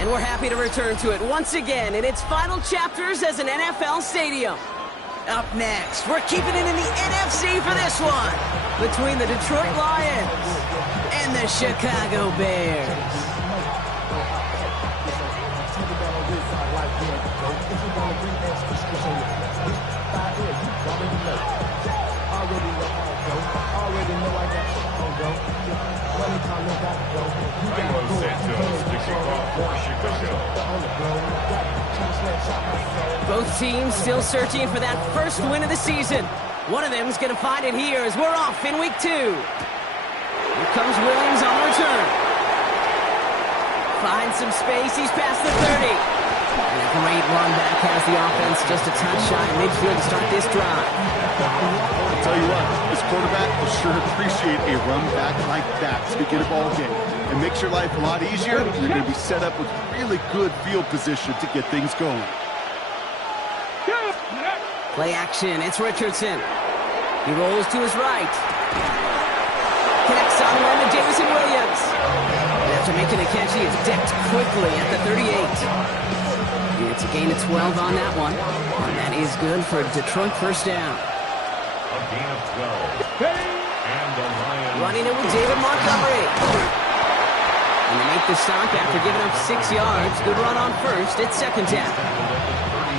And we're happy to return to it once again in its final chapters as an NFL stadium. Up next, we're keeping it in the NFC for this one, between the Detroit Lions and the Chicago Bears. Both teams still searching for that first win of the season. One of them is going to find it here as we're off in week 2. Here comes Williams on the return. Finds some space. He's past the 30. And a great run back has the offense just a touch shy of midfield to start this drive. I'll tell you what, this quarterback will sure appreciate a run back like that to begin a ball game. It makes your life a lot easier. You're going to be set up with really good field position to get things going. Play action. It's Richardson. He rolls to his right. Connects on one to Jameson Williams. And after making a catch, he is decked quickly at the 38. It's a gain of 12 on that one. And that is good for a Detroit first down. A gain of 12. And the Lions running it with David Montgomery. And they make the stop after giving up 6 yards. Good run on first. It's second down.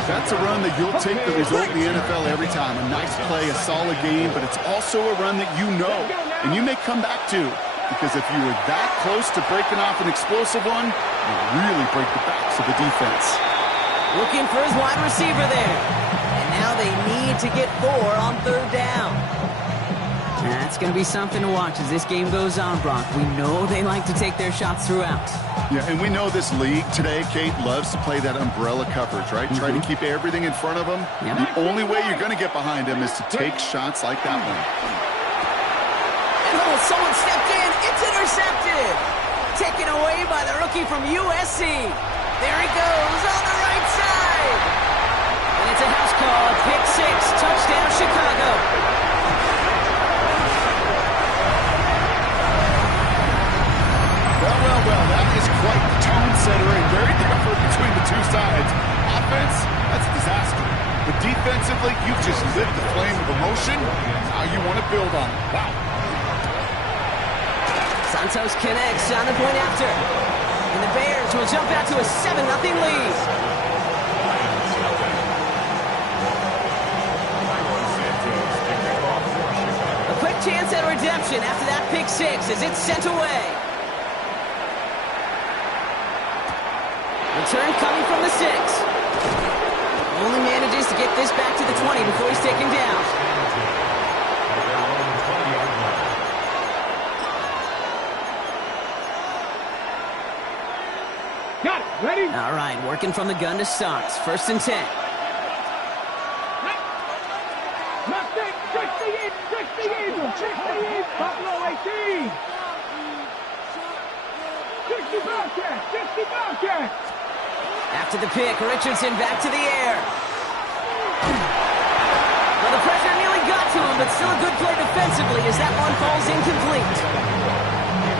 That's a run that you'll take the result in the NFL every time. A nice play, a solid game, but it's also a run that you know and you may come back to. Because if you were that close to breaking off an explosive one, you really break the backs of the defense. Looking for his wide receiver there. And now they need to get 4 on third down. That's going to be something to watch as this game goes on, Brock. We know they like to take their shots throughout. Yeah, and we know this league today, Kate, loves to play that umbrella coverage, right? Try to keep everything in front of them. Yep. The only way you're going to get behind them is to take shots like that one. And someone stepped in. It's intercepted. Taken away by the rookie from USC. There he goes on the right side. And it's a house call. Pick 6. Touchdown, Chicago. Well, that is quite the tone setter and very different between the two sides. Offense, that's a disaster. But defensively, you've just lit the flame of emotion. Now you want to build on it. Wow. Santos connects on the point after. And the Bears will jump out to a 7-0 lead. A quick chance at redemption after that pick 6 as it's sent away. Return coming from the 6. Only manages to get this back to the 20 before he's taken down. Got it. Ready? All right, working from the gun to start. First and 10. Mustang, 68, 68, 68, Buffalo 18. 60 Bobcats, 60 Bobcats. After the pick, Richardson back to the air. Well, the pressure nearly got to him, but still a good play defensively as that one falls incomplete.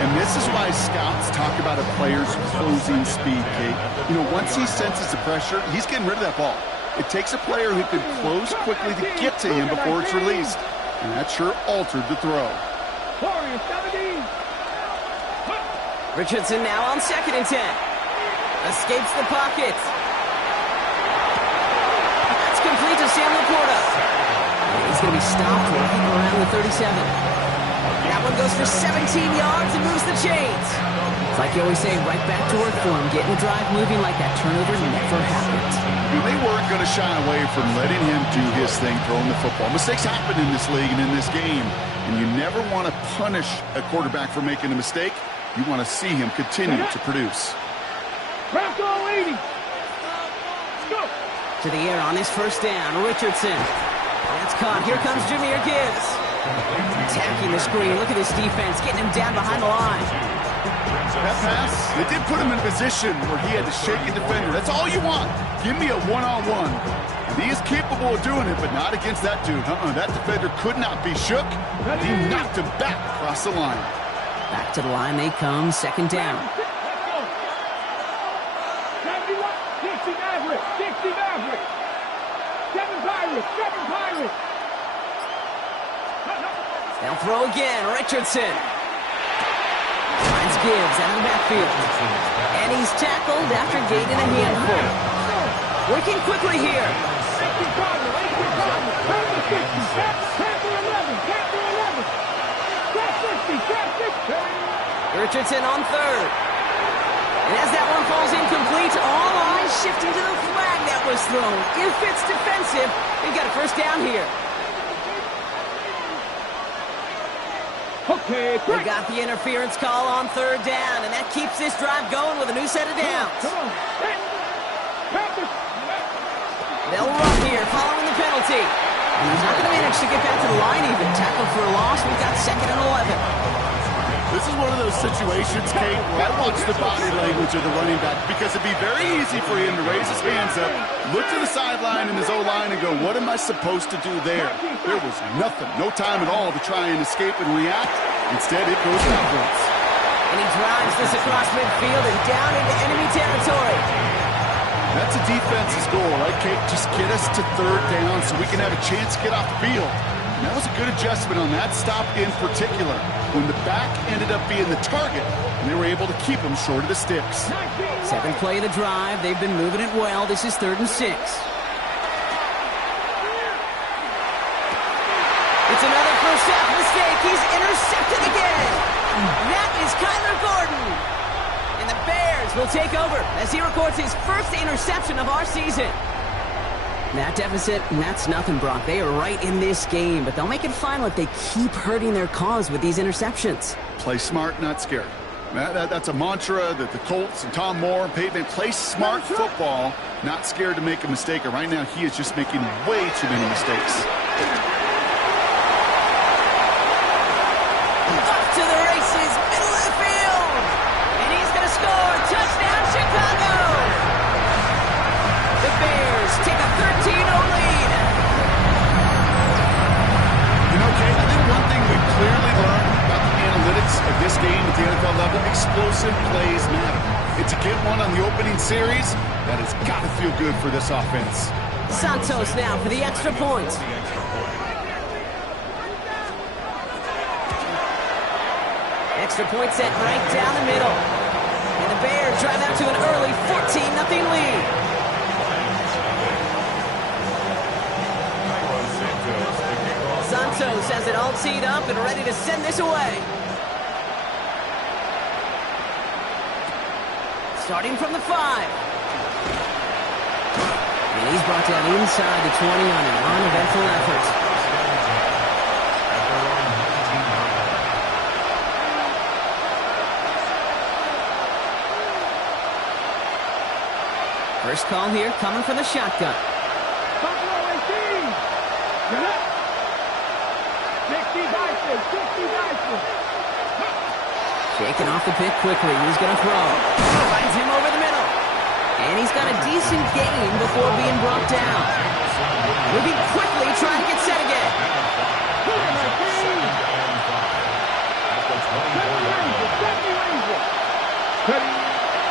And this is why scouts talk about a player's closing speed, Kate. You know, once he senses the pressure, he's getting rid of that ball. It takes a player who can close quickly to get to him before it's released. And that sure altered the throw. Warriors 17. Richardson now on second and 10. Escapes the pocket. That's complete to Sam Laporta. He's going to be stopped right around the 37. That one goes for 17 yards and moves the chains. It's like you always say, right back to work for him. Getting the drive moving like that turnover never happened. They weren't going to shy away from letting him do his thing, throwing the football. Mistakes happen in this league and in this game. And you never want to punish a quarterback for making a mistake. You want to see him continue to produce. Bronco 80. Let's go. To the air on his first down, Richardson. That's caught. Here comes Jahmyr Gibbs. Attacking the screen. Look at this defense, getting him down behind the line. That pass, they did put him in a position where he had to shake a defender. That's all you want. Give me a one-on-one. And he is capable of doing it, but not against that dude. That defender could not be shook. He knocked him back across the line. Back to the line they come, second down. Dixie Maverick. Dixie Maverick. Seven Pirates. Seven Pirates. They'll throw again. Richardson. Finds Gibbs out of the backfield. And he's tackled after gaining a handful. Working quickly here. Richardson on third. And as that one falls incomplete, all eyes shifting to the flag that was thrown. If it's defensive, they've got a first down here. Okay, They got the interference call on third down, and that keeps this drive going with a new set of downs. Come on. They'll run here following the penalty. And he's not going to manage to get back to the line even. Tackled for a loss. We've got 2nd and 11. This is one of those situations, Kate, where I watch the body language of the running back because it'd be very easy for him to raise his hands up, look to the sideline in his O-line and go, what am I supposed to do there? There was nothing, no time at all to try and escape and react. Instead, it goes backwards. And he drives this across midfield and down into enemy territory. That's a defense's goal, right, Kate? Just get us to third down so we can have a chance to get off the field. And that was a good adjustment on that stop in particular, when the back ended up being the target, and they were able to keep him short of the sticks. 7th play of the drive. They've been moving it well. This is 3rd and 6. It's another first half mistake. He's intercepted again. That is Kyler Gordon. And the Bears will take over as he records his first interception of our season. That deficit, and that's nothing, Brock. They are right in this game, but they'll make it final if they keep hurting their cause with these interceptions. Play smart, not scared. That's a mantra that the Colts and Tom Moore and Peyton play smart football, not scared to make a mistake. And right now, he is just making way too many mistakes. Off to the races, middle of the field. And he's going to score. Touchdown, Chicago. The Bears take a 13-0 lead. You know, Kate, I think one thing we've clearly learned about the analytics of this game at the NFL level, explosive plays matter. And to get one on the opening series, that has got to feel good for this offense. Santos now for the extra point. Extra point set right down the middle. And the Bears drive out to an early 14-0 lead. Santos has it all teed up and ready to send this away. Starting from the 5. And he's brought down inside the 20 on an uneventful effort. First call here coming from the shotgun. Buffalo 18. Get up. 60 Dyson. 60 Dyson. Shaking off the pick quickly. He's going to throw. Finds him over the middle. And he's got a decent gain before being brought down. Moving quickly, trying to get set again.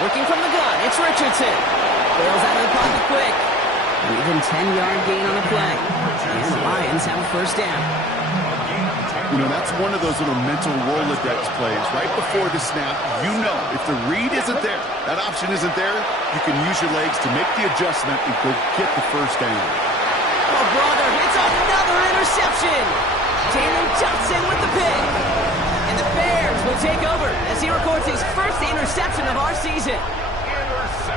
Working from the gun, it's Richardson. Bails out of the pocket quick. An even 10-yard gain on the play. And the Lions have a first down. You know, that's one of those little mental Rolodex plays. Right before the snap, you know if the read isn't there, that option isn't there, you can use your legs to make the adjustment and go get the first down. Oh, brother, it's another interception. Jalen Johnson with the pick. And the Bears will take over as he records his first interception of our season.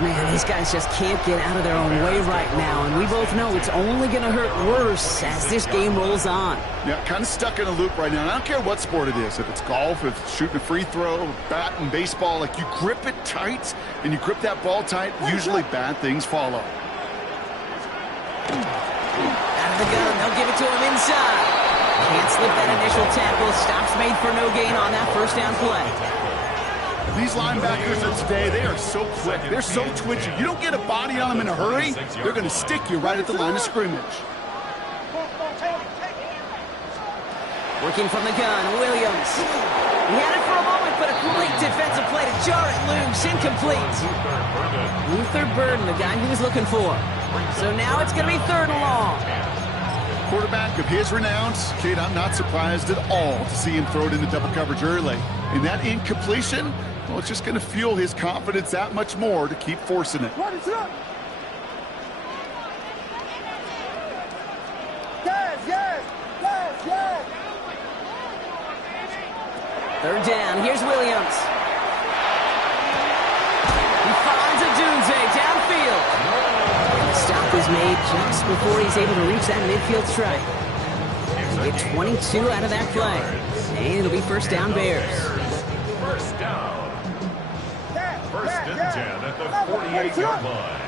Man, these guys just can't get out of their own way right now, and we both know it's only going to hurt worse as this game rolls on. Yeah, kind of stuck in a loop right now. And I don't care what sport it is. If it's golf, if it's shooting a free throw, bat and baseball, like you grip it tight and you grip that ball tight, usually bad things follow. Out of the gun, they'll give it to him inside. Can't slip that initial tackle. Stops made for no gain on that first down play. These linebackers of today, they are so quick. They're so twitchy. You don't get a body on them in a hurry, they're going to stick you right at the line of scrimmage. Working from the gun, Williams. He had it for a moment, but a great defensive play to jar it loose. Incomplete. Arthur Burden, the guy he was looking for. So now it's going to be 3rd and long. Quarterback of his renounce, kid, I'm not surprised at all to see him throw it into double coverage early. And that incompletion, well, it's just going to fuel his confidence that much more to keep forcing it. Third down. Here's Williams. He finds Odunze downfield. And the stop is made just before he's able to reach that midfield strike. Get 22 out of that play. And it'll be 1st down Bears. 1st down. 1st and 10 at the 48-yard line.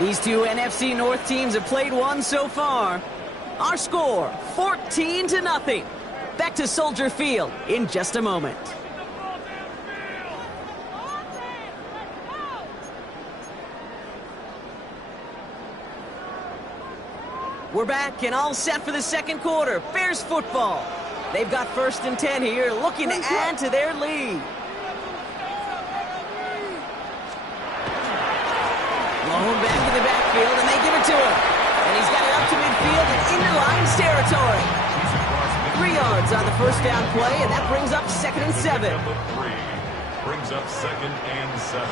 These two NFC North teams have played one so far. Our score, 14-0. Back to Soldier Field in just a moment. We're back and all set for the 2nd quarter. Bears football. They've got 1st and 10 here, looking to add to their lead. Blown back in the backfield, and they give it to him. And he's got it up to midfield and into Lions territory. 3 yards on the 1st down play, and that brings up 2nd and 7. Brings up 2nd and 7.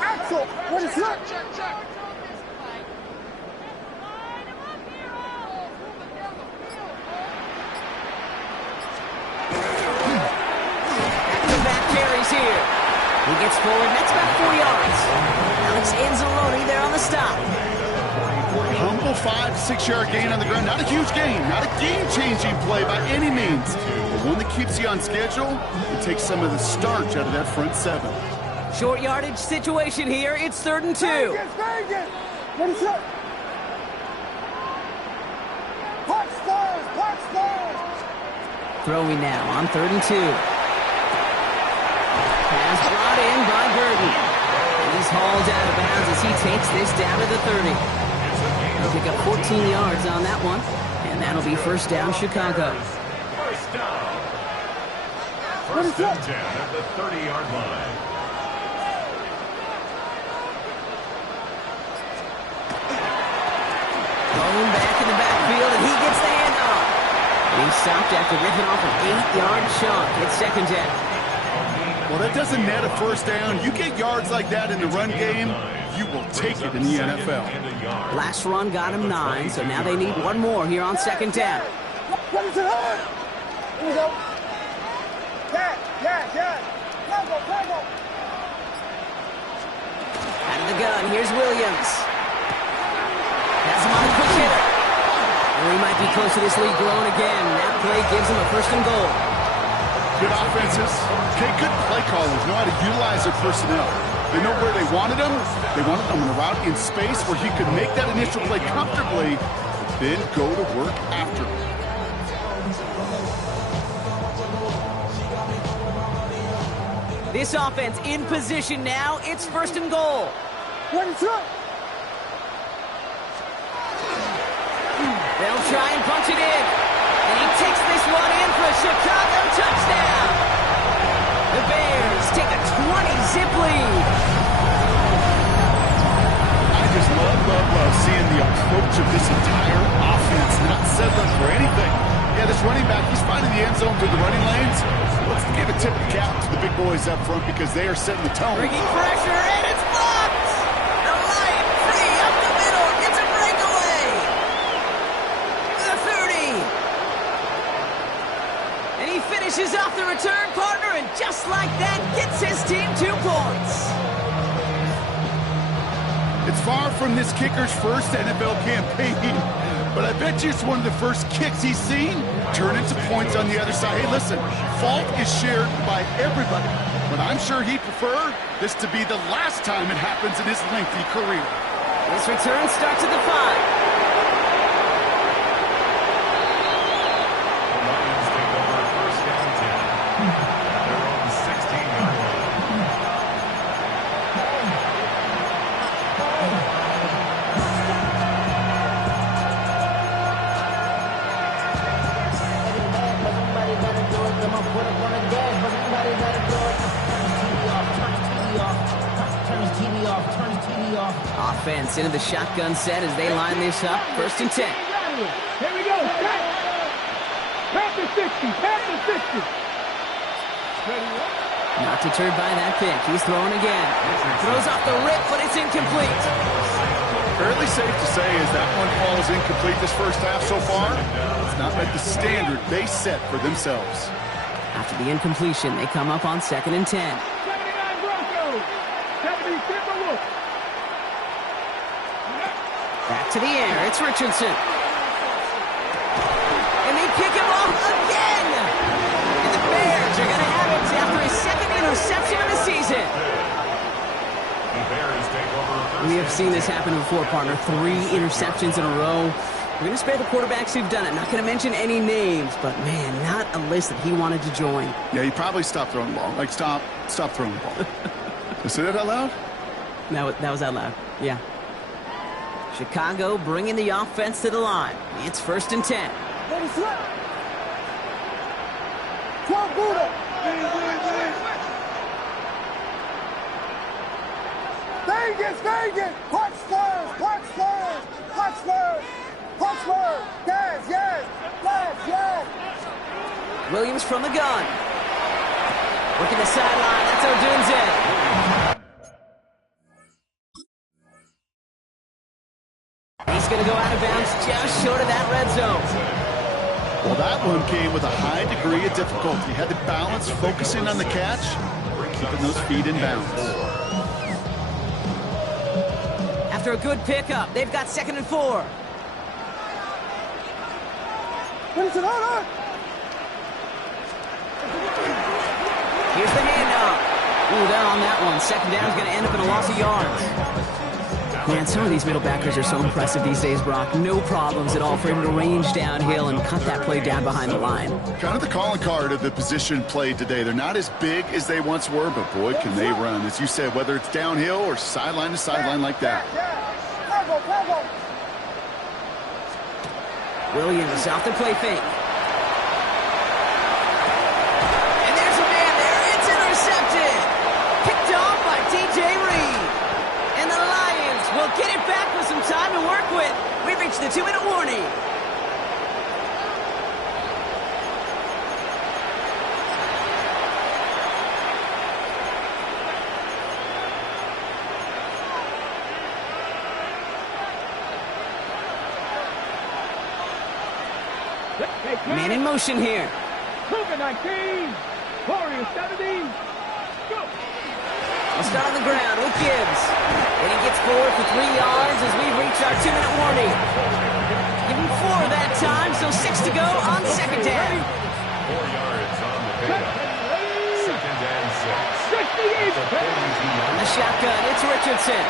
Axel, what is that? Back-to-back carries here. He gets forward, and that's about 4 yards. Alex Anzalone there on the stop. Humble 5 to 6 yard gain on the ground. Not a huge gain, not a game-changing play by any means, but one that keeps you on schedule and takes some of the starch out of that front 7. Short yardage situation here. It's 3rd and 2. Vegas! What is that? Punch stars! Throwing now on 3rd and 2. Pass brought in by Burden. And he's hauled out of bounds as he takes this down to the 30. He'll pick up 14 yards on that one. And that'll be 1st down Chicago. 1st down. 1st and 10 at the 30-yard line. Going back in the backfield, and he gets the handoff. He's stopped after ripping off an 8-yard chunk. It's 2nd down. Well, that doesn't net a 1st down. You get yards like that in the run game, you will take it in the NFL. Last run got him 9, so now they need one more here on 2nd down. What is it? Here we go. Yeah. Tango. Out of the gun, here's Williams. Has him on the quick hitter. Well, he might be close to this lead growing again. That play gives him a 1st and goal. Good offenses. Okay, good play callers know how to utilize their personnel. They know where they wanted him. They wanted him in a route in space where he could make that initial play comfortably, then go to work after. This offense in position now. It's 1st and goal. What is that? They'll try and punch it in. And he takes this one in for a Chicago touchdown. The Bears take a 20-zip lead. I just love seeing the approach of this entire offense. They're not settling for anything. Yeah, this running back, he's finding the end zone through the running lanes. Let's give a tip of the cap to the big boys up front because they are setting the tone. Bringing pressure, and it's blocked. The Lion free up the middle. Gets a breakaway. The 30. And he finishes off the return partner, and just like that, gets his team 2 points. It's far from this kicker's first NFL campaign, but I bet you it's one of the first kicks he's seen turn into points on the other side. Hey, listen, fault is shared by everybody, but I'm sure he'd prefer this to be the last time it happens in his lengthy career. This return starts at the 5. The Lions take over 1st and 10. They're on the 16-yard line. I'ma put up on the gas, but somebody gotta do it. Turn his TV off, turn his TV off. Offense into the shotgun set as they line this up. 1st and 10. Here we go. Past the 60. Past the 60. Not deterred by that pick. He's throwing again. Throws off the rip, but it's incomplete. Fairly safe to say as that one falls incomplete this first half so far. It's not met the standard they set for themselves. After the incompletion, they come up on 2nd and 10. 79 Broncos. 70 Timberwolves. Back to the air. It's Richardson. And they pick him off again. And the Bears are going to have it after his 2nd interception of the season. The Bears take over. We have seen this happen before, partner. 3 interceptions in a row. We're going to spare the quarterbacks who've done it. Not going to mention any names, but, man, not a list that he wanted to join. Yeah, he probably stopped throwing the ball. Like, stop throwing the ball. Did I say that out loud? That was out loud. Yeah. Chicago bringing the offense to the line. It's 1st and 10. Vegas! Punch first! Yes! Williams from the gun. Working the sideline. That's Odunze. He's going to go out of bounds just short of that red zone. Well, that one came with a high degree of difficulty. Had to balance, focusing on the catch, keeping those feet in bounds. After a good pickup, they've got 2nd and 4. Here's the handoff. Ooh, down on that one. 2nd down is going to end up in a loss of yards. Man, some of these middle backers are so impressive these days, Brock. No problems at all for him to range downhill and cut that play down behind the line. Kind of the calling card of the position played today. They're not as big as they once were, but boy, can they run. As you said, whether it's downhill or sideline to sideline like that. Williams off the play fake. And there's a man there. It's intercepted. Picked off by T.J. Reed. And the Lions will get it back with some time to work with. We've reached the 2-minute warning. Man in motion here. Cougar 19. Warriors 17. Go. We'll start on the ground with Gibbs. And he gets forward for 3 yards as we reach our 2-minute warning. Give him 4 that time, so 6 to go on 2nd down. 4 yards on the pickup. 2nd and 6. 68. On the shotgun, it's Richardson.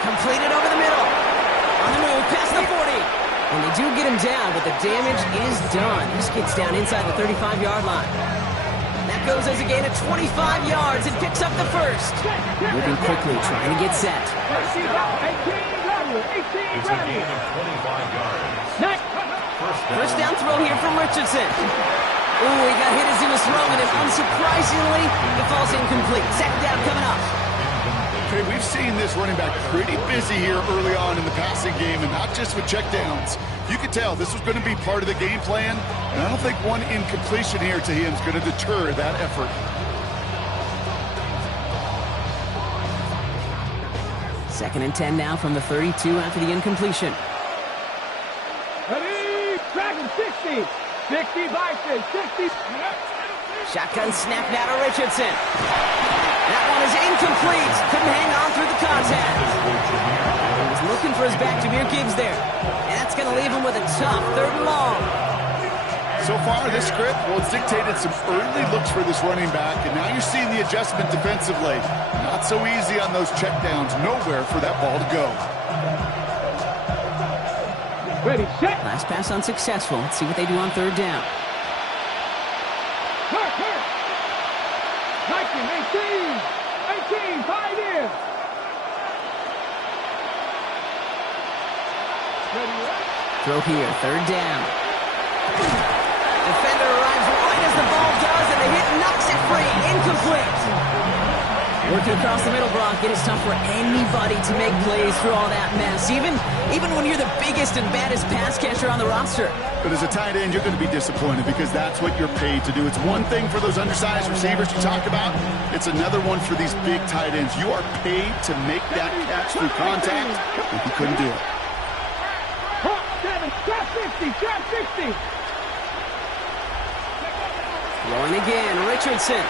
Completed over the middle. On the move, past the 40. And they do get him down, but the damage is done. This gets down inside the 35-yard line. That goes as a gain of 25 yards and picks up the first. Moving quickly, trying to get set. 18 Bradley. It's a gain of 25 yards. First down throw here from Richardson. Ooh, he got hit as he was throwing it. Unsurprisingly, it falls incomplete. 2nd down coming up. Okay, we've seen this running back pretty busy here early on in the passing game, and not just with checkdowns. You could tell this was going to be part of the game plan, and I don't think one incompletion here to him is going to deter that effort. Second and 10 now from the 32 after the incompletion. Ready? Dragon 60. 60 Bison. 60. Shotgun snap now to Richardson. That one is incomplete. Couldn't hang on through the contact. He was looking for his back, Jahmyr Gibbs there. And that's going to leave him with a tough 3rd and long. So far, this script, well, it's dictated some early looks for this running back, and now you're seeing the adjustment defensively. Not so easy on those checkdowns. Nowhere for that ball to go. Ready, set. Last pass unsuccessful. Let's see what they do on 3rd down. Hurt. 18, 5 in. Throw here, 3rd down. Defender arrives right as the ball free. Incomplete. Working across the middle, Brock. It is tough for anybody to make plays through all that mess, even when you're the biggest and baddest pass catcher on the roster. But as a tight end, you're going to be disappointed because that's what you're paid to do. It's one thing for those undersized receivers you talk about. It's another one for these big tight ends. You are paid to make that catch through contact, and he couldn't do it. Hawk 7, trap 60, trap 60. Throwing again, Richardson.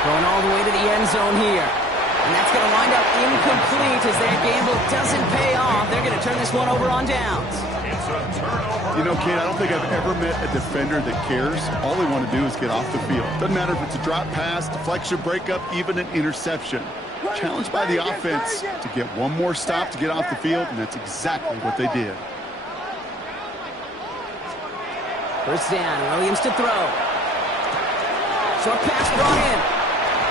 Going all the way to the end zone here. And that's going to wind up incomplete as their gamble doesn't pay off. They're going to turn this one over on downs. It's a turnover. You know, Kate, I don't think I've ever met a defender that cares. All they want to do is get off the field. Doesn't matter if it's a drop pass, deflection, breakup, even an interception. Challenged by the offense to get one more stop to get off the field, and that's exactly what they did. First down, Williams to throw. Short pass brought in.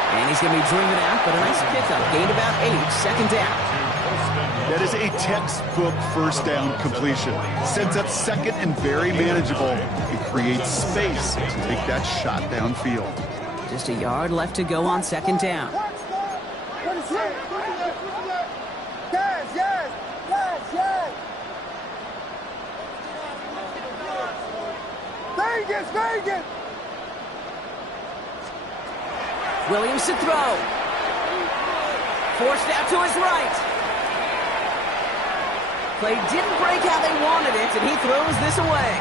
And he's going to be driven out, but a nice pickup. Gained about 8, second down. That is a textbook first down completion. Sets up second and very manageable. It creates space to take that shot downfield. Just a yard left to go on second down. Vegas, Vegas! Williams to throw. Forced out to his right. Play didn't break how they wanted it, and he throws this away.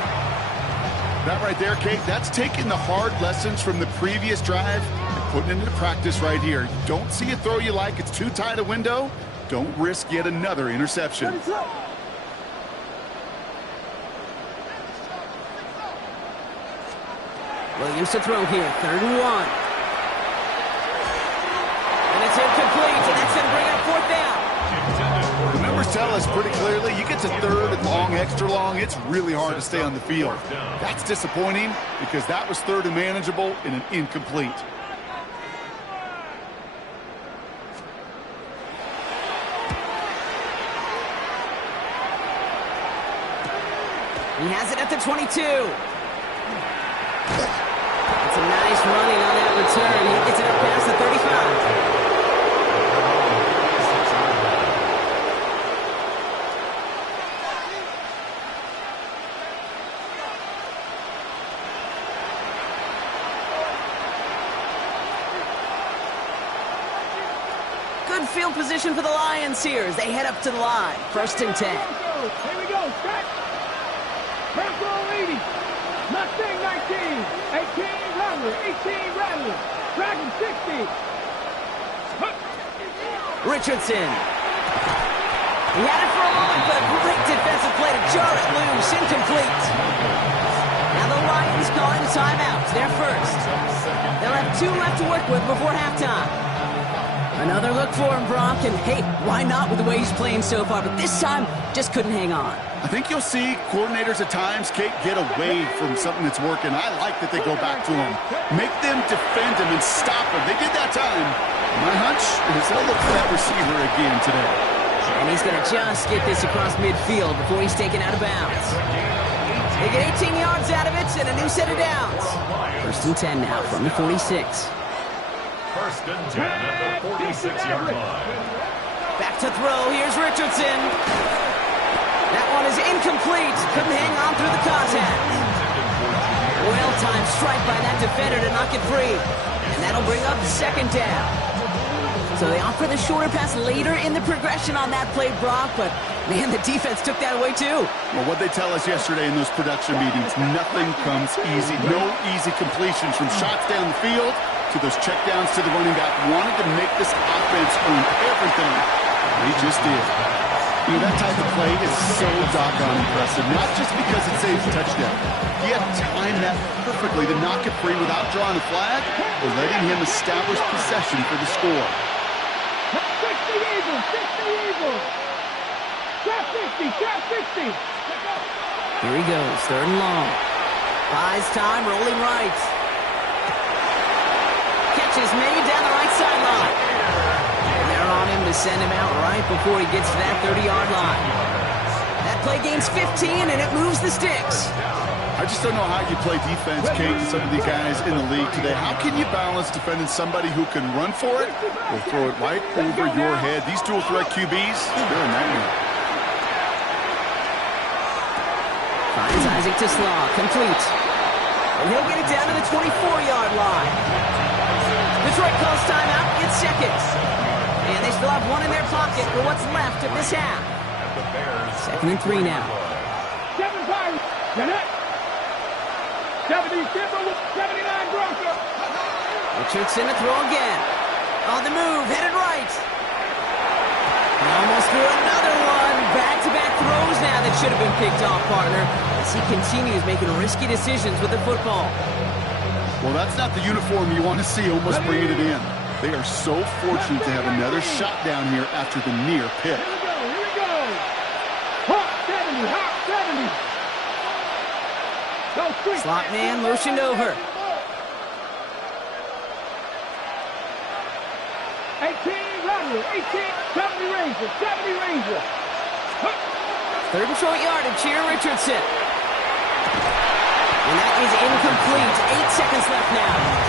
That right there, Kate, that's taking the hard lessons from the previous drive and putting it into practice right here. You don't see a throw you like, it's too tight a window. Don't risk yet another interception. Williams to throw here, 3rd and 1. And it's incomplete, and that's going to bring up 4th down. The numbers tell us pretty clearly, you get to 3rd and long, extra long, it's really hard to stay on the field. That's disappointing because that was 3rd and manageable and an incomplete. He has it at the 22. It's a nice running on that return. He gets it up past the 35. Good field position for the Lions here as they head up to the line. 1st and 10. Here we go, set. Purple 80. Mustang 19. 18 Rattler. 18 Rattler. Dragon 60. Richardson. He had it for a moment, but a great defensive play to jar it loose. Incomplete. Now the Lions calling the timeouts. They're first. They'll have 2 left to work with before halftime. Another look for him, Brock, and hey, why not with the way he's playing so far? But this time, just couldn't hang on. I think you'll see coordinators at times, Kate, get away from something that's working. I like that they go back to him. Make them defend him and stop him. They did that time. My hunch is they'll look for that receiver again today. And he's going to just get this across midfield before he's taken out of bounds. They get 18 yards out of it and a new set of downs. 1st and 10 now from the 46. 1st and 10 at the 46-yard line. Back to throw. Here's Richardson. That one is incomplete. Couldn't hang on through the contact. Well-timed strike by that defender to knock it free. And that'll bring up 2nd down. So they offer the shorter pass later in the progression on that play, Brock, but man, the defense took that away too. Well, what they tell us yesterday in those production meetings, nothing comes easy. No easy completions from shots down the field to those checkdowns to the running back. Wanted to make this offense earn everything. They just did. You know, that type of play is so doggone impressive, not just because it saves a touchdown. He had timed that perfectly to knock it free without drawing a flag or letting him establish possession for the score. 60 Eagles, 60 Eagles. Trap 60, trap 60. Here he goes, 3rd and long. Buys time, rolling right. Catch is made down the right sideline. And they're on him to send him out right before he gets to that 30-yard line. That play gains 15, and it moves the sticks. I just don't know how you play defense, Kate, with some of the guys in the league today. How can you balance defending somebody who can run for it or throw it right over your head? These dual threat QBs, they're a nightmare. Finds Isaac to Slaw, complete. And he'll get it down to the 24-yard line. Detroit calls timeout, it's seconds. And they still have one in their pocket for what's left of this half. 2nd and 3 now. 7 Pirates. Connect. 70 Timber with 79 Bronco. Richardson to throw again. On the move, headed right. Almost threw another one. Back-to-back throws now that should have been picked off, partner, as he continues making risky decisions with the football. Well, that's not the uniform you want to see almost bringing it in. They are so fortunate to have another shot down here after the near pick. Here we go. Hawk 70, Hawk 70. Go quick. Slot man motioned over. 18 Rattler, 18, 70 Ranger, 70 Ranger. 3rd and short yardage here, Richardson. And that is incomplete. 8 seconds left now.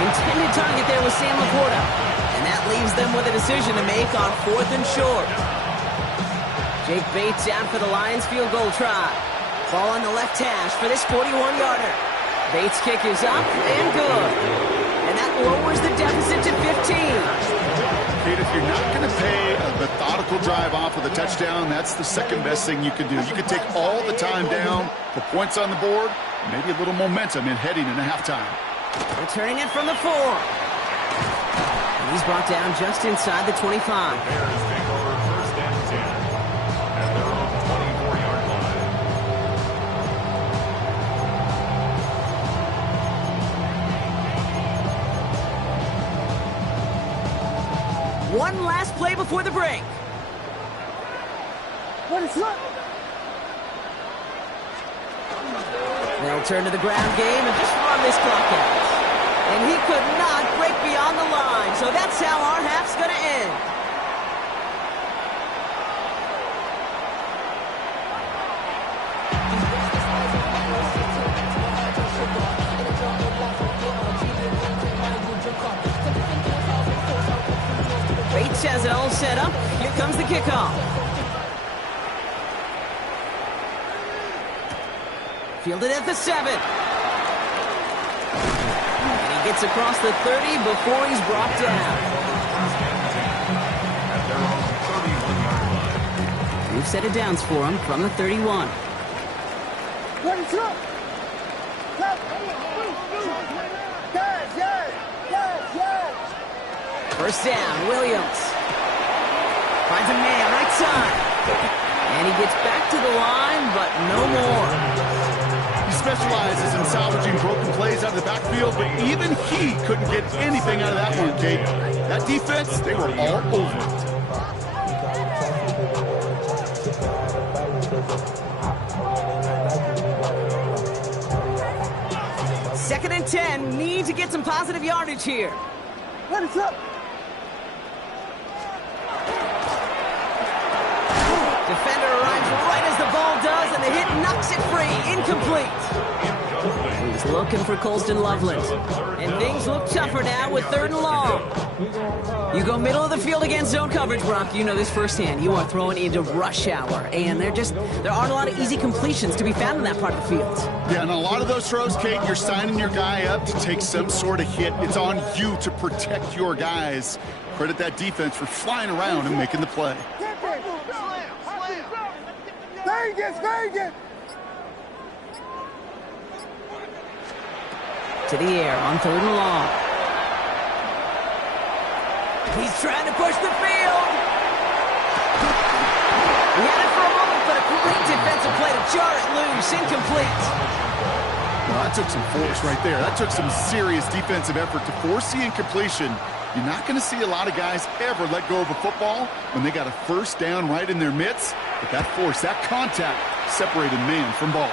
Intended target there was Sam Laporta. And that leaves them with a decision to make on 4th and short. Jake Bates out for the Lions field goal try. Ball on the left hash for this 41-yarder. Bates' kick is up and good. And that lowers the deficit to 15. Kate, if you're not going to pay a methodical drive off with a touchdown, that's the second best thing you can do. You can take all the time down, put points on the board, maybe a little momentum in heading into halftime. Returning it from the 4. And he's brought down just inside the 25. Bears take over 1st and 10 at their own 24-yard line. One last play before the break. What is up? They'll turn to the ground game and just run this clock out. And he could not break beyond the line, so that's how our half's going to end. Bates has it all set up. Here comes the kickoff. Fielded at the 7. And he gets across the 30 before he's brought down. At their own 31-yard line. We've set it downs for him from the 31. What is up? Yes. First down, Williams. Finds a man right side. And he gets back to the line, but no more. He specializes in salvaging broken plays out of the backfield, but even he couldn't get anything out of that one, Kate. That defense, they were all over it. Second and 10, need to get some positive yardage here. What is up? Defender arrives right as the ball does, and the hit knocks it free. Incomplete. He's looking for Colston Loveland. And things look tougher now with 3rd and long. You go middle of the field against zone coverage, Brock. You know this firsthand. You are throwing into rush hour. And there aren't a lot of easy completions to be found in that part of the field. Yeah, and a lot of those throws, Kate, you're signing your guy up to take some sort of hit. It's on you to protect your guys. Credit that defense for flying around and making the play. Vegas! To the air on 3rd and long. He's trying to push the field. He had it for a moment, but a great defensive play to jar it loose. Incomplete. Well, that took some force right there. That took some serious defensive effort to force the incompletion. You're not going to see a lot of guys ever let go of a football when they got a first down right in their midst. But that force, that contact, separated man from ball.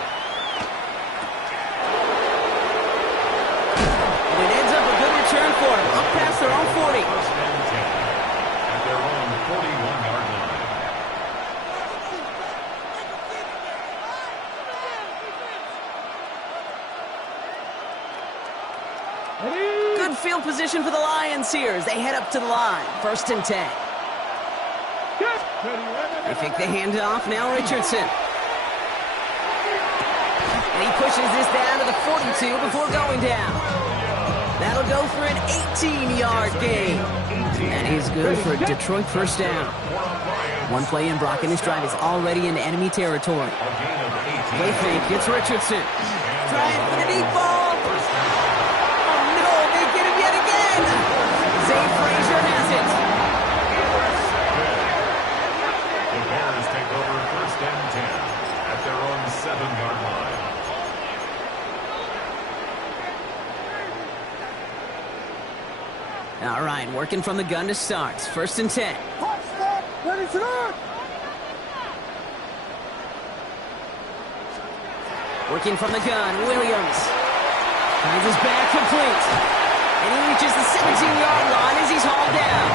And it ends up a good return for him. Up past their own 40. First and 10 at their own 41-yard line. field position for the Lions here as they head up to the line. 1st and 10. They fake the handoff. Now Richardson. And he pushes this down to the 42 before going down. That'll go for an 18-yard gain. That is good for a Detroit 1st down. One play in, Brock, and this drive is already in enemy territory. Play fake, it's Richardson. Trying for the deep ball. Oh, no, they get him yet again. Zay Frazier has it. The Bears take over 1st and 10 at their own 7-yard line. All right, working from the gun to start. 1st and 10. Hot stop. Ready to run. Working from the gun, Williams. Finds his back complete. And he reaches the 17-yard line as he's hauled down.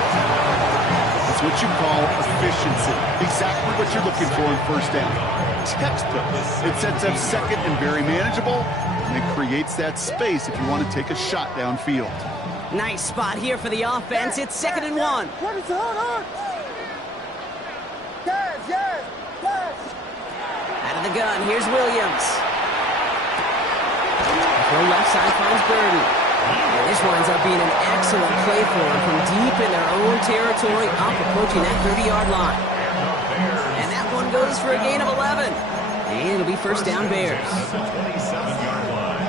That's what you call efficiency. Exactly what you're looking for in 1st down. Textbook. It sets up 2nd and very manageable, and it creates that space if you want to take a shot downfield. Nice spot here for the offense. It's 2nd and 1. Ready to hold on. Yes. Out of the gun, here's Williams. Throw left side finds Burden. And this winds up being an excellent play for him from deep in their own territory, up approaching that 30-yard line. And that one goes for a gain of 11. And it'll be 1st down Bears. At the 27-yard line.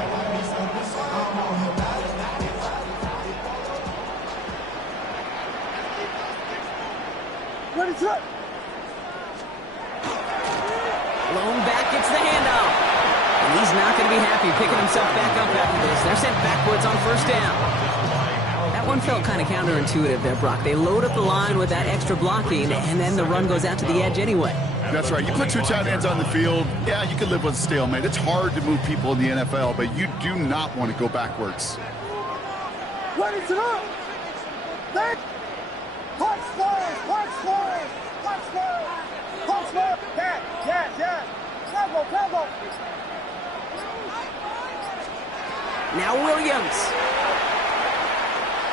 Ready to run. Lone back gets the handoff. And he's not going to be happy picking himself back up after this. They're sent backwards on 1st down. That one felt kind of counterintuitive there, Brock. They load up the line with that extra blocking, and then the run goes out to the edge anyway. That's right. You put 2 tight ends on the field, yeah, you can live with a stalemate. It's hard to move people in the NFL, but you do not want to go backwards. Ready to run. Back. Hot square. Yes. Combo. Now Williams.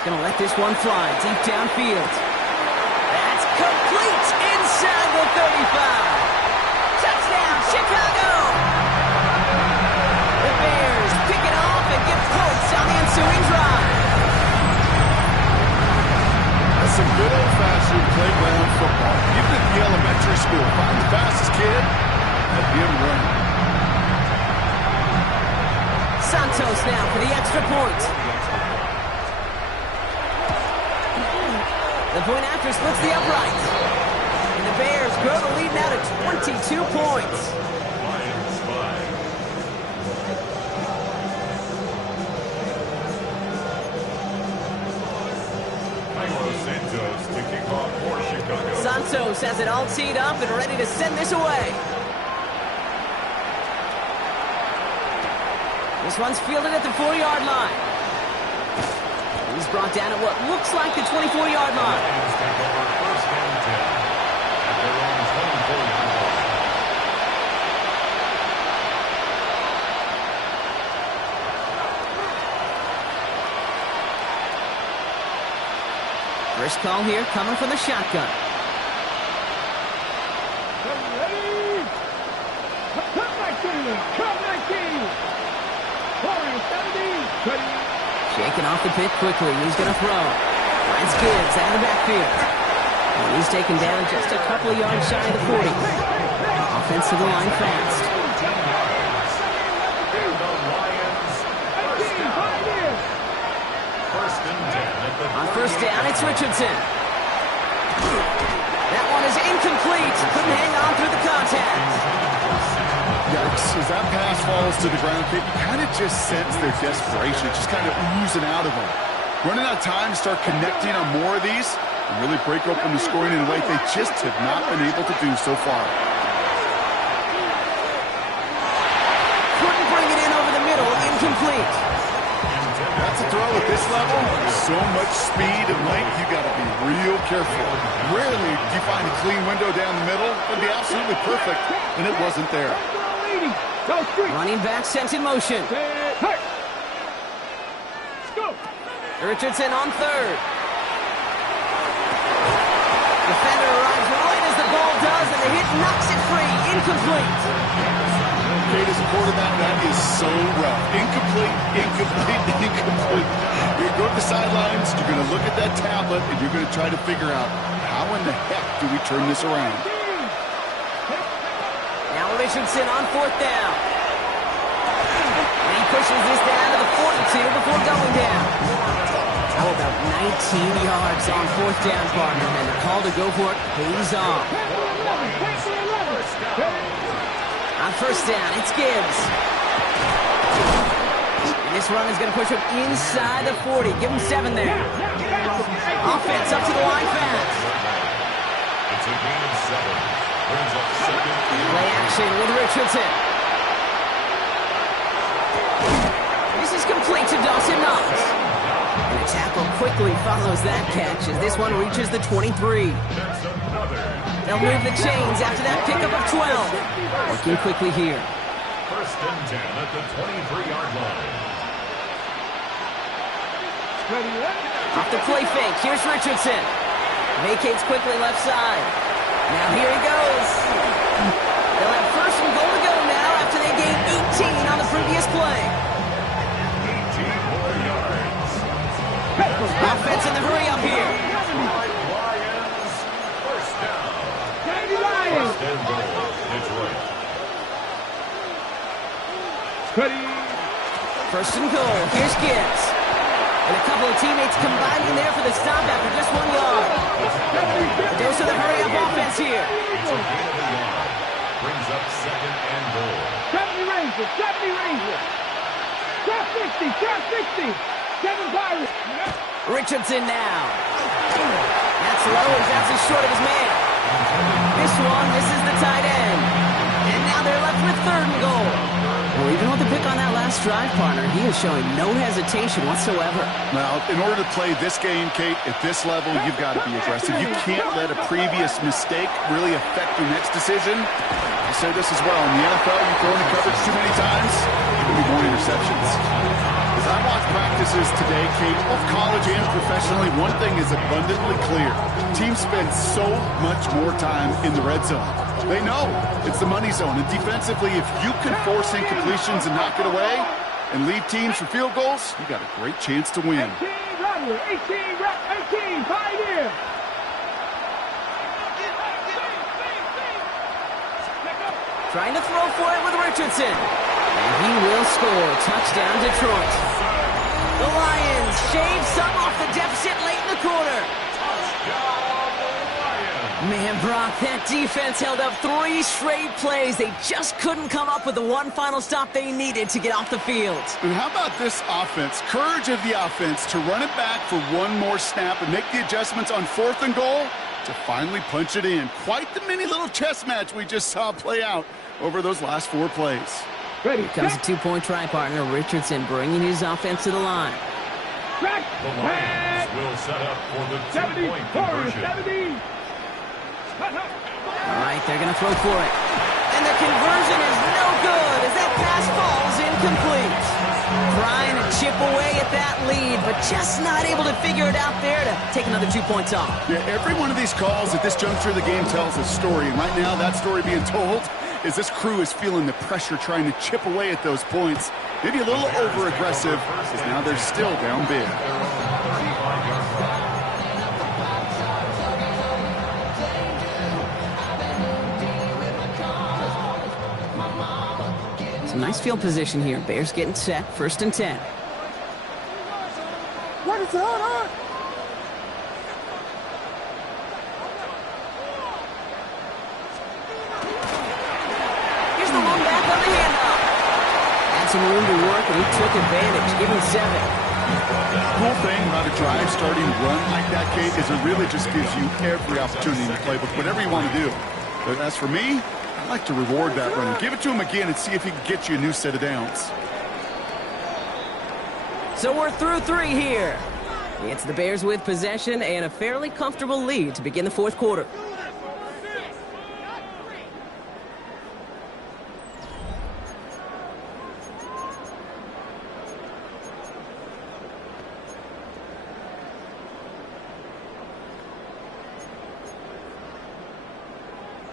Gonna let this one fly deep downfield. That's complete inside the 35. Touchdown, Chicago! The Bears pick it off and get points on the ensuing drive. That's some good old-fashioned playground football. Even at the elementary school, find the fastest kid and him running. Santos now for the extra point. The point after splits the upright. And the Bears grow the lead now to 22 points. Lions 5. Carlos Santos to kick off for Chicago. Santos has it all teed up and ready to send this away. This one's fielded at the 4-yard line. He's brought down at what looks like the 24-yard line. Lions take over 1st and 10 at their own 24-yard line. First call here coming from the shotgun. Ready? Come 19. Warriors 70. Ready. Shaking off the pit quickly. He's going to throw. Finds Gibbs out of the backfield. And he's taken down just a couple of yards shy of the 40. Offense to the line fast. The Lions first down. 1st and 10 at the On 1st down, it's Richardson. That one is incomplete. Couldn't hang on through the contact. Yikes. As that pass falls to the ground, you kind of just sense their desperation, just kind of oozing out of them. Running out of time to start connecting on more of these and really break open the scoring in a way they just have not been able to do so far. Couldn't bring it in over the middle. Incomplete. That's a throw at this level. So much speed and length, you got to be real careful. Rarely do you find a clean window down the middle. It'd be absolutely perfect, and it wasn't there. Running back sent in motion. Hey. Go. Richardson on third. Defender arrives right as the ball does, and the hit knocks it free. Incomplete. Kate, as a quarterback, that is so rough. Incomplete, incomplete, incomplete. You're going to go to the sidelines, you're going to look at that tablet, and you're going to try to figure out how in the heck do we turn this around. Now Richardson on fourth down. And he pushes this down to the 42 before going down. How about 19 yards on fourth down, partner? And the call to go for it pays off. On first down, it's Gibbs. And this run is going to push him inside the 40. Give him 7 there. Offense up to the line fast. It's a gain of 7. Brings up second. Play action with Richardson. This is complete to Dawson Knox. And the tackle quickly follows that catch as this one reaches the 23. They'll move the chains after that pickup of 12. Working quickly here. First and 10 at the 23-yard line. Off the play fake, here's Richardson. Vacates quickly left side. Now here he goes. They'll have first and goal to go now after they gained 18 on the previous play. 18 more yards. Offense in the hurry up here. Lions, first down. Lions. First and goal, Detroit. Ready. First and goal, here's Gibbs. And a couple of teammates combining there for the stop after just 1 yard. A dose of the hurry-up offense here. It's a gain of a yard. Brings up second and goal. 70 Rangers. 70 Rangers. Drop 60. Drop 60. 7 Pirates. Richardson now. That's low. He's actually short of his man. This one misses the tight end. And now they're left with third and goal. Well, even with the pick on that last drive, partner, he is showing no hesitation whatsoever. Now, in order to play this game, Kate, at this level, you've got to be aggressive. You can't let a previous mistake really affect your next decision. I say this as well. In the NFL, you throw into coverage too many times, there'll be more interceptions. As I watch practices today, Kate, both college and professionally, one thing is abundantly clear. Teams spend so much more time in the red zone. They know it's the money zone. And defensively, if you can force incompletions and knock it away and leave teams for field goals, you got a great chance to win. 18 Rattler. 18 Pioneer. Trying to throw for it with Richardson. And he will score. Touchdown, Detroit. The Lions shave some off the deficit late in the quarter. Man, Brock, that defense held up 3 straight plays. They just couldn't come up with the one final stop they needed to get off the field. And how about this offense? Courage of the offense to run it back for one more snap and make the adjustments on fourth and goal to finally punch it in. Quite the mini little chess match we just saw play out over those last 4 plays. Ready. Here comes a 2-point try partner, Richardson, bringing his offense to the line. Track. The Lions will set up for the 70. 2-point conversion. 70. All right, they're going to throw for it. And the conversion is no good as that pass falls incomplete. Trying to chip away at that lead, but just not able to figure it out there to take another 2 points off. Yeah, every one of these calls at this juncture of the game tells a story. And right now, that story being told is this crew is feeling the pressure trying to chip away at those points. Maybe a little over-aggressive, because now they're still down big. Some nice field position here. Bears getting set. First and 10. What is on? Here's the one back on the handoff. Had some room to work, and he took advantage. Give him 7. The cool thing about a drive starting run like that, Kate, is it really just gives you every opportunity to play with whatever you want to do. But as for me, I like to reward that run. Give it to him again and see if he can get you a new set of downs. So we're through 3 here. It's the Bears with possession and a fairly comfortable lead to begin the fourth quarter.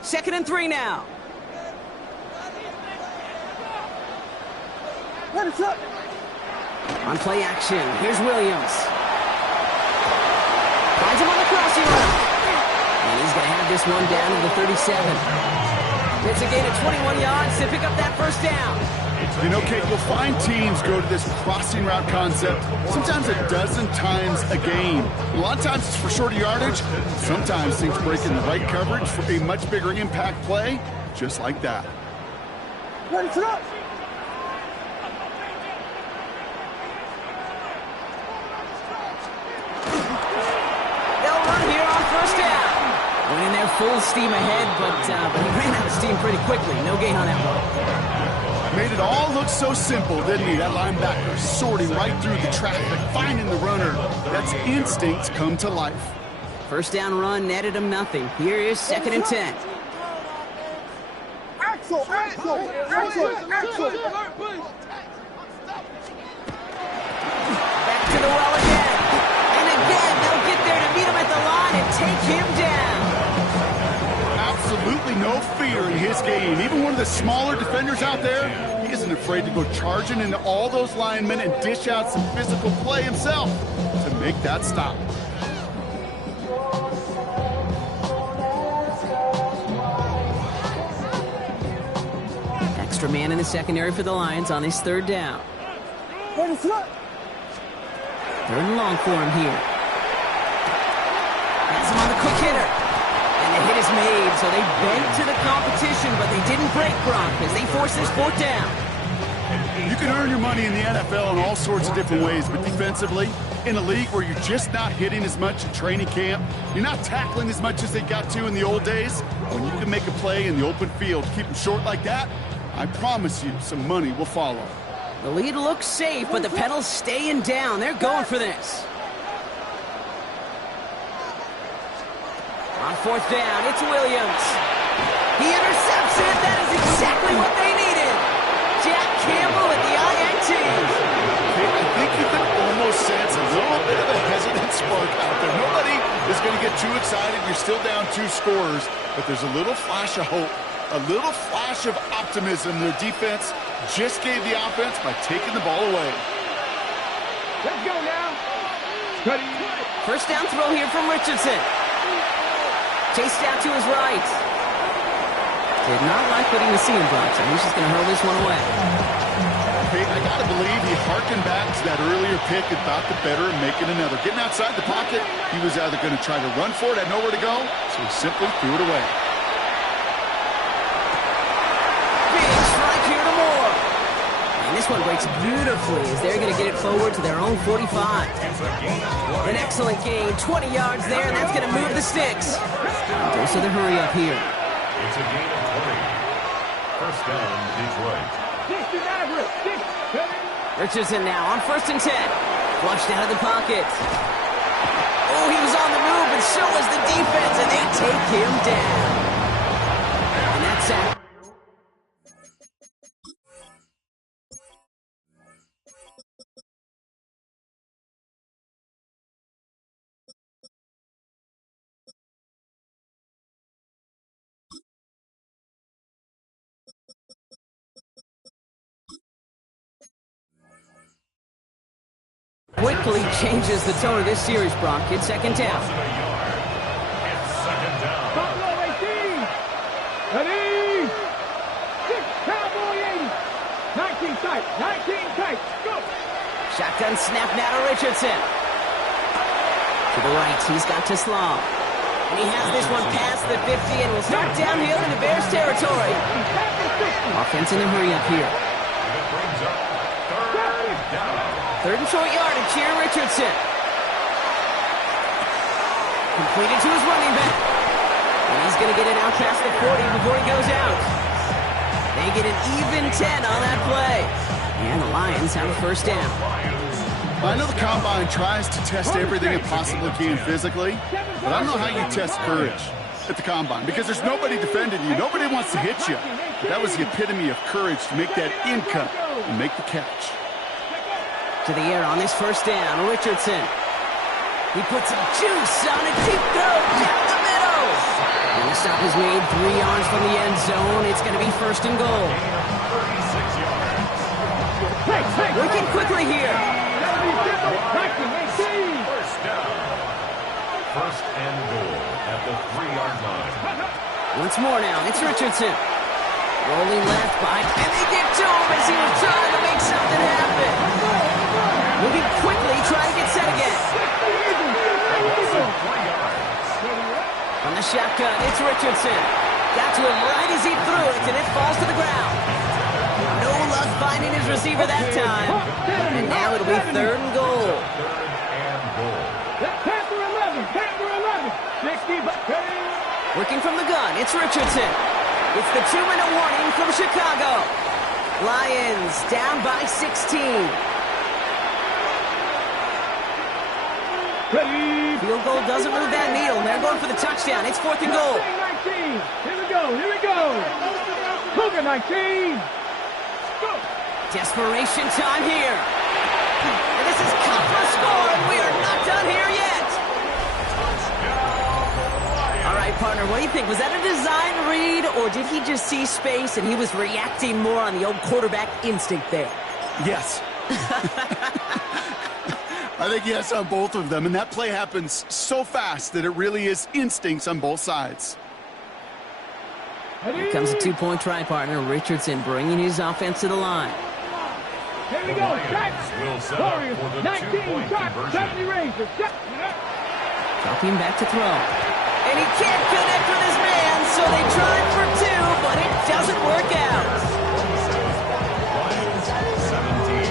2nd and 3 now. Ready, set. On play action, here's Williams. Finds him on the crossing route. And he's going to have this one down to the 37. It's a gain of 21 yards to pick up that first down. You know, Kate, you'll find teams go to this crossing route concept sometimes a dozen times a game. A lot of times it's for shorter yardage. Sometimes things break in the right coverage for a much bigger impact play, just like that. Ready, set. They'll run here on first down. Went in there full steam ahead, but he ran out of steam pretty quickly. No gain on that one. Made it all look so simple, didn't he? That linebacker sorting right through the traffic, finding the runner. That's instincts come to life. First down run netted him nothing. Here is 2nd and 10. Axel, Axel, Axel, Axel. Back to the well again. And again, they'll get there to meet him at the line and take him down. Absolutely no fear in his game. Even one of the smaller defenders out there, he isn't afraid to go charging into all those linemen and dish out some physical play himself to make that stop. Extra man in the secondary for the Lions on this 3rd down. Ready, set. 3rd and long for him here. Has him on the quick hitter. And the hit is made, so they bent to the competition, but they didn't break Gronk as they force this 4th down. You can earn your money in the NFL in all sorts of different ways, but defensively, in a league where you're just not hitting as much in training camp, you're not tackling as much as they got to in the old days, when you can make a play in the open field, keep them short like that, I promise you some money will follow. The lead looks safe, but the pedal's staying down. They're going for this. On 4th down, it's Williams. He intercepts it. That is exactly what they needed. Jack Campbell at the INT. I think you can almost sense a little bit of a hesitant spark out there. Nobody is going to get too excited. You're still down 2 scores, but there's a little flash of hope, a little flash of optimism. Their defense just gave the offense by taking the ball away. Let's go now. Ready. First down throw here from Richardson. Chased out to his right. Did not like what he was seeing, Brock, so he's just going to hurl this one away. Hey, I got to believe he harkened back to that earlier pick and thought the better of making another. Getting outside the pocket, he was either going to try to run for it, had nowhere to go, so he simply threw it away. Big strike here to Moore. And this one breaks beautifully as they're going to get it forward to their own 45. An excellent gain, 20 yards there, and that's going to move the sticks. Dose of the hurry up here. It's a gain of 20. First down, Detroit. 60 average. 6, 7. Richardson now on 1st and 10. Flushed out of the pocket. Oh, he was on the move, and so was the defense, and they take him down. And that's it. Quickly changes the tone of this series, Brock. It's 2nd down. It's 2nd down. Buffalo 18. Ready. 6, Cowboy 80. 19 tight. 19 tight. Go. Shotgun snap now to Richardson. To the right, he's got to Slaw. And he has this one past the 50 and will start downhill into Bears territory. Offense in a hurry up here. It brings up 3rd down. 3rd and short yardage here, Richardson. Completed to his running back. And he's going to get it out past the 40 before he goes out. They get an even 10 on that play. And the Lions have a first down. I know the Combine tries to test everything it possibly can physically, but I don't know how you test courage at the Combine because there's nobody defending you. Nobody wants to hit you. But that was the epitome of courage to make that in cut and make the catch. To the air on this first down, Richardson. He puts some juice on a deep throw down the middle. And the stop is made 3 yards from the end zone. It's going to be first and goal. 36 yards. Working quickly here. First down. First and goal at the 3-yard line. Once more now, it's Richardson. Rolling left by, and they get to him as he was trying to make something happen. Moving quickly, trying to get set again. From the shotgun, it's Richardson. Got to him right as he threw it, and it falls to the ground. No luck finding his receiver that time. And now it'll be third and goal. Panther 11, 60. Working from the gun, it's Richardson. It's the 2-minute warning from Chicago. Lions down by 16. Ready. Field goal doesn't move that needle, and they're going for the touchdown. It's fourth and goal. 19. Here we go. Cougar 19. Go. Desperation time here. And this is cut for a score, and we are not done here yet. All right, partner, what do you think? Was that a design read, or did he just see space and he was reacting more on the old quarterback instinct there? Yes. I think yes on both of them, and that play happens so fast that it really is instincts on both sides. Here comes a 2-point try, partner. Richardson bringing his offense to the line. Here we The go. Lions will set up for the 2-point conversion. 70 Rangers. Dropping back to throw. And he can't connect with his man, so they tried for 2, but it doesn't work out. Lions 17.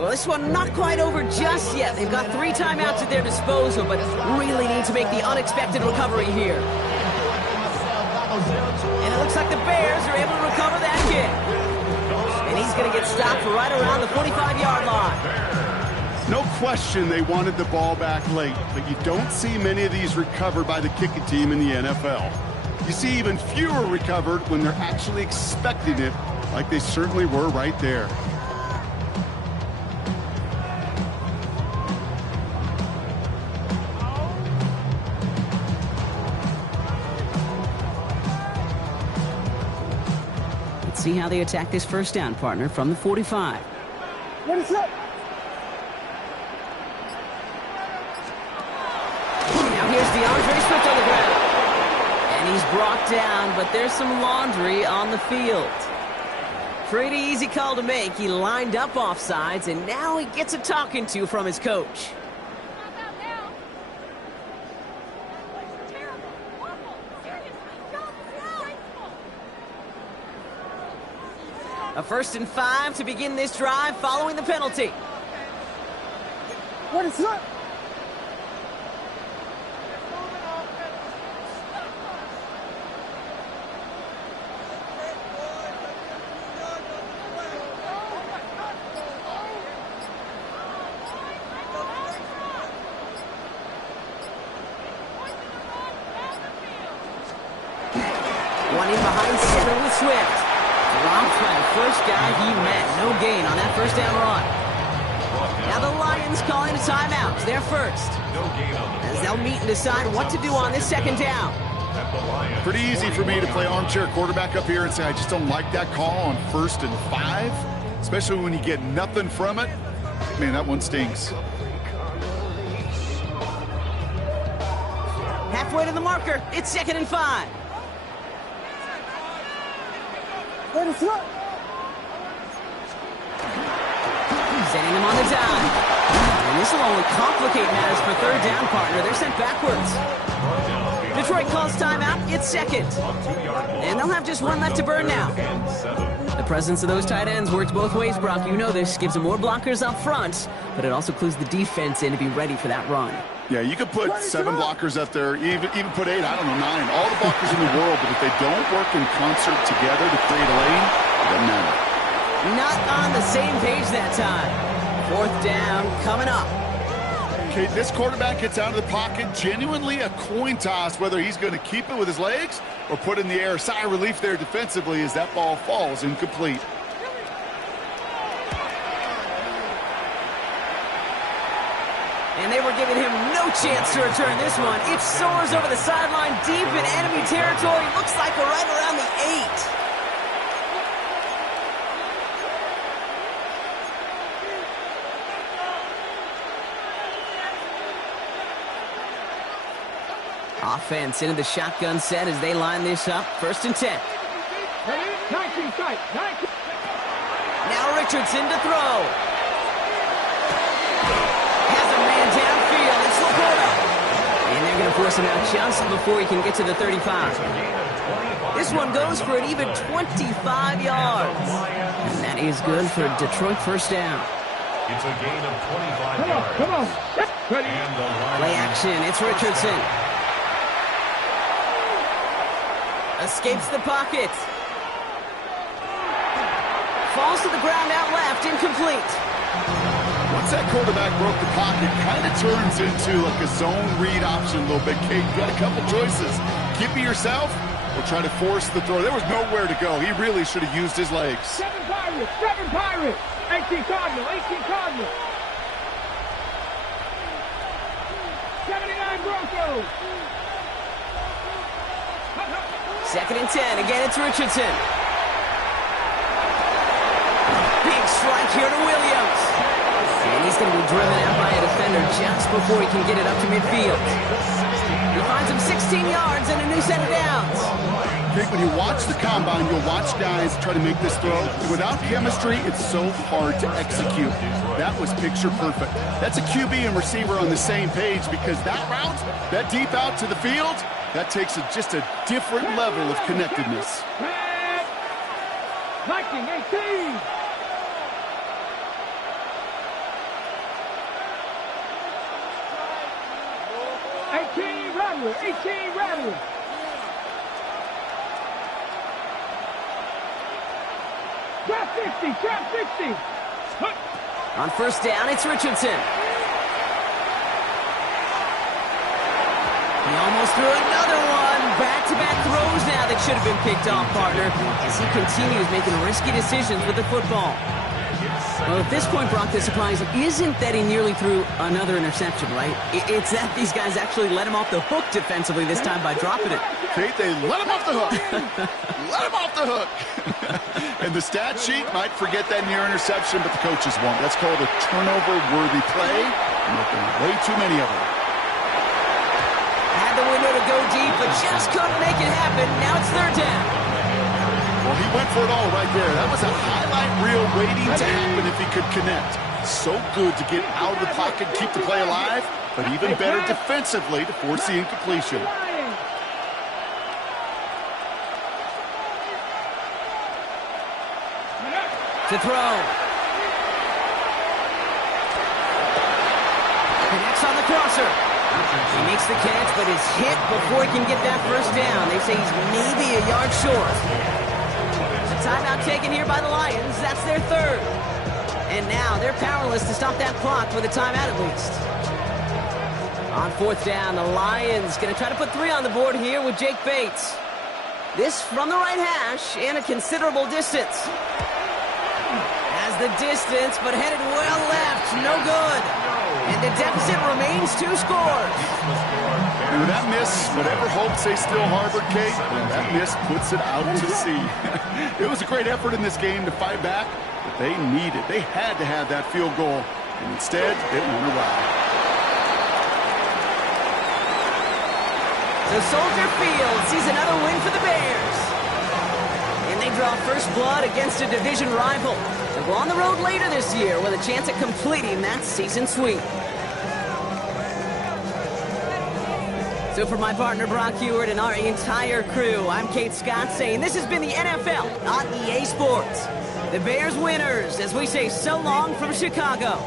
Well, this one not quite over just yet. They've got 3 timeouts at their disposal, but really need to make the unexpected recovery here. And it looks like the Bears are able to recover that kick. And he's going to get stopped right around the 45-yard line. No question they wanted the ball back late, but you don't see many of these recovered by the kicking team in the NFL. You see even fewer recovered when they're actually expecting it, like they certainly were right there. Let's see how they attack this first down, partner, from the 45. Ready, set. Now here's DeAndre Swift on the ground. And he's brought down, but there's some laundry on the field. Pretty easy call to make. He lined up offsides, and now he gets a talking to from his coach. A 1st and 5 to begin this drive following the penalty. Ready, set. One in behind center with Swift. Dropped by the first guy he met. No gain on that first down run. Now the Lions calling a timeout. They're first. No gain on the As they'll meet and decide what to do on this second down. at the Lions. Pretty easy for me to play armchair quarterback up here and say I just don't like that call on 1st and 5, especially when you get nothing from it. Man, that one stings. Halfway to the marker. It's 2nd and 5. Ready, set. Sending them on the dive. And this will only complicate matters for third down, partner. They're sent backwards. Detroit calls timeout. It's 2nd. And they'll have just one left to burn now. The presence of those tight ends works both ways, Brock. You know this. Gives them more blockers up front, but it also clues the defense in to be ready for that run. Yeah, you could put 7 blockers up there, even put 8, I don't know, 9. All the blockers in the world, but if they don't work in concert together to create a lane, it doesn't matter. Not on the same page that time. 4th down coming up. Okay, this quarterback gets out of the pocket, genuinely a coin toss whether he's going to keep it with his legs or put it in the air. Sigh of relief there defensively as that ball falls incomplete. And they were giving him no chance to return this one. It soars over the sideline deep in enemy territory. Looks like we're right around the 8. Offense into the shotgun set as they line this up. 1st and 10. 19 strike. 19. Now Richardson to throw. Has a man downfield. It's Laporta. And they're going to force him out just before he can get to the 35. This one goes for an even 25 yards. And that is good for a Detroit 1st down. It's a gain of 25 yards. Come on. Ready. And the line. Play action. It's Richardson. Escapes the pocket. Falls to the ground out left. Incomplete. Once that quarterback broke the pocket, kind of turns into like a zone read option a little bit. Kate, you got a couple choices. Keep it yourself or try to force the throw. There was nowhere to go. He really should have used his legs. 7 Pirates. 7 Pirates. 18 Cardinal. 18 Cardinal. 79 Broncos. 2nd and 10. Again, it's Richardson. Big strike here to Williams. And he's going to be driven out by a defender just before he can get it up to midfield. He finds him 16 yards and a new set of downs. Jake, when you watch the combine, you'll watch guys try to make this throw. Without chemistry, it's so hard to execute. That was picture perfect. That's a QB and receiver on the same page because that route, that deep out to the field, that takes just a different level of connectedness. Viking 18. Rattler. 18 Rattler. Trap 60. Trap 60. On 1st down, it's Richardson. He almost threw another one. Back-to-back throws now that should have been picked off, partner, as he continues making risky decisions with the football. Well, at this point, Brock, the surprise isn't that he nearly threw another interception, right? It's that these guys actually let him off the hook defensively this time by dropping it. Kate, they let him off the hook. Let him off the hook. And the stat sheet might forget that near interception, but the coaches won't. That's called a turnover-worthy play. And there have been way too many of them. Had the window to go deep, but just couldn't make it happen. Now it's 3rd down. Well, he went for it all right there. That was a highlight reel waiting to happen if he could connect. So good to get out of the pocket, keep the play alive, but even better defensively to force the incompletion. To throw. Connects on the crosser. He makes the catch, but is hit before he can get that 1st down. They say he's maybe a yard short. Timeout taken here by the Lions. That's their 3rd. And now they're powerless to stop that clock with a timeout at least. On 4th down, the Lions going to try to put 3 on the board here with Jake Bates. This from the right hash and a considerable distance. Has the distance, but headed well left. No good. And the deficit remains 2 scores. And with that miss, whatever hopes they still harbored, Kate, that miss puts it out to sea. It was a great effort in this game to fight back, but they had to have that field goal. And instead, it went awry. So Soldier Field sees another win for the Bears. And they draw first blood against a division rival. They'll go on the road later this year with a chance at completing that season sweep. So for my partner Brock Huard and our entire crew, I'm Kate Scott saying this has been the NFL on EA Sports. The Bears winners as we say so long from Chicago.